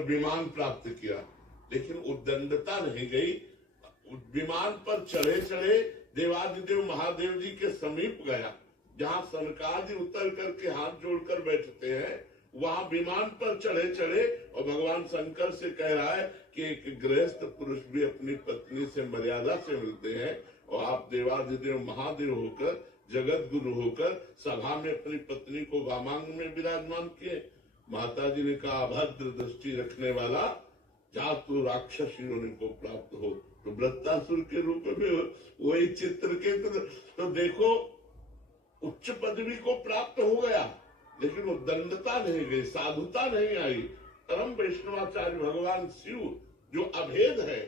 विमान प्राप्त किया, लेकिन उद्दंडता नहीं गई। विमान पर चढ़े चढ़े देवादिदेव महादेव जी के समीप गया, जहां सनकादि उतर करके हाथ जोड़कर बैठते हैं, वहां विमान पर चढ़े चढ़े और भगवान शंकर से कह रहा है कि एक गृहस्थ पुरुष भी अपनी पत्नी से मर्यादा से मिलते हैं, और आप देवादिदेव महादेव होकर, जगत गुरु होकर सभा में अपनी पत्नी को वामांग में विराजमान किए। माता जी ने कहा, अभद्र दृष्टि रखने वाला, जा तू राक्षस योनि को प्राप्त हो। तो वृत्तासुर के रूप में वही चित्र के तो देखो उच्च पदवी को प्राप्त हो गया, लेकिन वो दंडता नहीं गई, साधुता नहीं आई। परम वैष्णवाचार्य भगवान शिव जो अभेद है,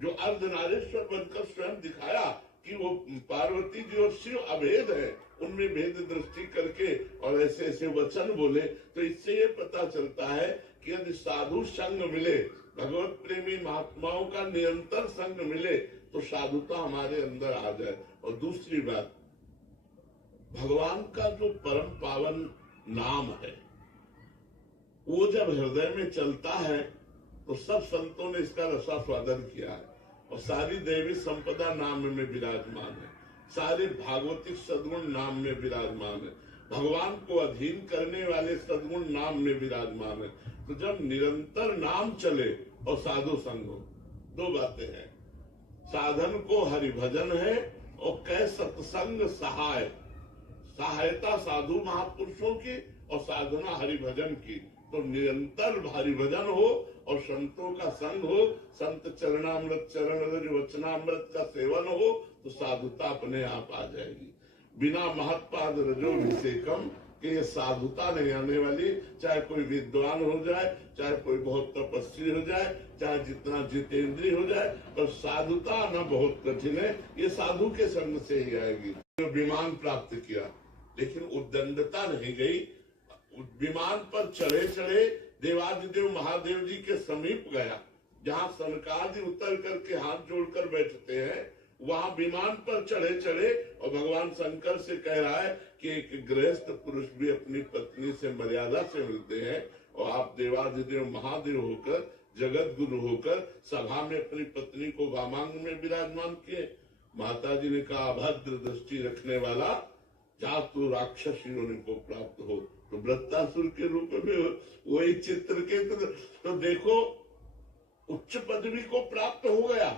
जो अर्धनारीश्वर बनकर स्वयं दिखाया कि वो पार्वती जी और शिव अभेद है, उनमें भेद दृष्टि करके और ऐसे ऐसे वचन बोले, तो इससे ये पता चलता है कि यदि साधु संग मिले, भगवत प्रेमी महात्माओं का निरंतर संग मिले, तो साधुता हमारे अंदर आ जाए। और दूसरी बात, भगवान का जो परम पावन नाम है, वो जब हृदय में चलता है तो सब संतों ने इसका रसास्वादन किया है, और सारी दैवी संपदा नाम में विराजमान है, सारे भागवतिक सद्गुण नाम में विराजमान है, भगवान को अधीन करने वाले सद्गुण नाम में विराजमान है। तो जब निरंतर नाम चले और साधु संग हो, दो बातें हैं, साधन को हरिभजन है और कै सत्संग सहाय, सहायता साधु महापुरुषों की और साधना हरिभजन की। तो निरंतर हरिभजन हो और संतों का संग हो, संत चरणामृत चरण रज वचनामृत का सेवन हो, तो साधुता अपने आप आ जाएगी। बिना महत्पाद रजोभिषेकम कि ये साधुता नहीं आने वाली। चाहे कोई विद्वान हो जाए, चाहे कोई बहुत तपस्वी हो जाए, चाहे जितना जितेंद्रीय हो जाए, पर साधुता आना बहुत कठिन है, ये साधु के संग से ही आएगी। जो विमान प्राप्त किया, लेकिन उद्दंडता नहीं गई। विमान पर चढ़े चढ़े देवादिदेव महादेव जी के समीप गया, जहां सनकादि उतर करके हाथ जोड़कर बैठते हैं, वहां विमान पर चढ़े चढ़े और भगवान शंकर से कह रहा है कि एक गृहस्थ पुरुष भी अपनी पत्नी से मर्यादा से मिलते हैं, और आप देवादिदेव महादेव होकर, जगत गुरु होकर सभा में अपनी पत्नी को वामांग में विराजमान किए। माता जी ने कहा, अभद्र दृष्टि रखने वाला, जा तू राक्षस योनि को प्राप्त हो। तो वृत्तासुर के रूप में वही चित्र के तो देखो उच्च पदवी को प्राप्त हो गया,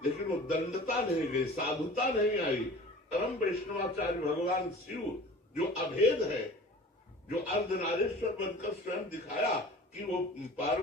लेकिन वो दंडता नहीं गई, साधुता नहीं आई। परम वैष्णवाचार्य भगवान शिव जो अभेद है, जो अर्धनारीश्वर बनकर स्वयं दिखाया कि वो